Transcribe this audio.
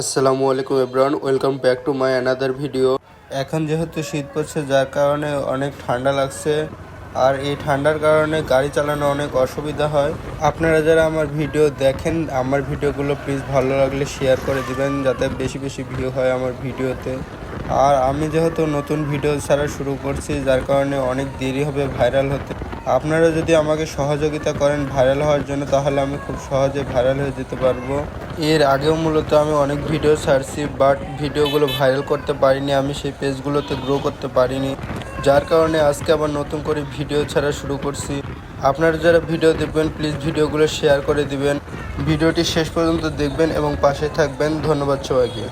আসসালামু আলাইকুম everyone, welcome back to my another video. এখন যেহেতু শীত পড়ছে, যার কারণে অনেক ঠান্ডা লাগছে, আর এই ঠান্ডার কারণে গাড়ি চালানো অনেক অসুবিধা হয়। আপনারা যারা আমার ভিডিও দেখেন, আমার ভিডিওগুলো প্লিজ ভালো লাগলে শেয়ার করে দিবেন, যাতে বেশি বেশি ভিউ হয় আমার ভিডিওতে। আর আমি যেহেতু নতুন ভিডিও ছাড়া শুরু করছি, যার কারণে অনেক দেরি হবে ভাইরাল হতে। আপনারা যদি আমাকে সহযোগিতা করেন ভাইরাল হওয়ার জন্য, তাহলে আমি খুব সহজে ভাইরাল হয়ে যেতে পারবো। এর আগেও মূলত আমি অনেক ভিডিও ছাড়ছি, বাট ভিডিওগুলো ভাইরাল করতে পারিনি, আমি সেই পেজগুলোতে গ্রো করতে পারিনি, যার কারণে আজকে আবার নতুন করে ভিডিও ছাড়া শুরু করছি। আপনারা যারা ভিডিও দেখবেন প্লিজ ভিডিওগুলো শেয়ার করে দিবেন, ভিডিওটি শেষ পর্যন্ত দেখবেন এবং পাশে থাকবেন। ধন্যবাদ সবাইকে।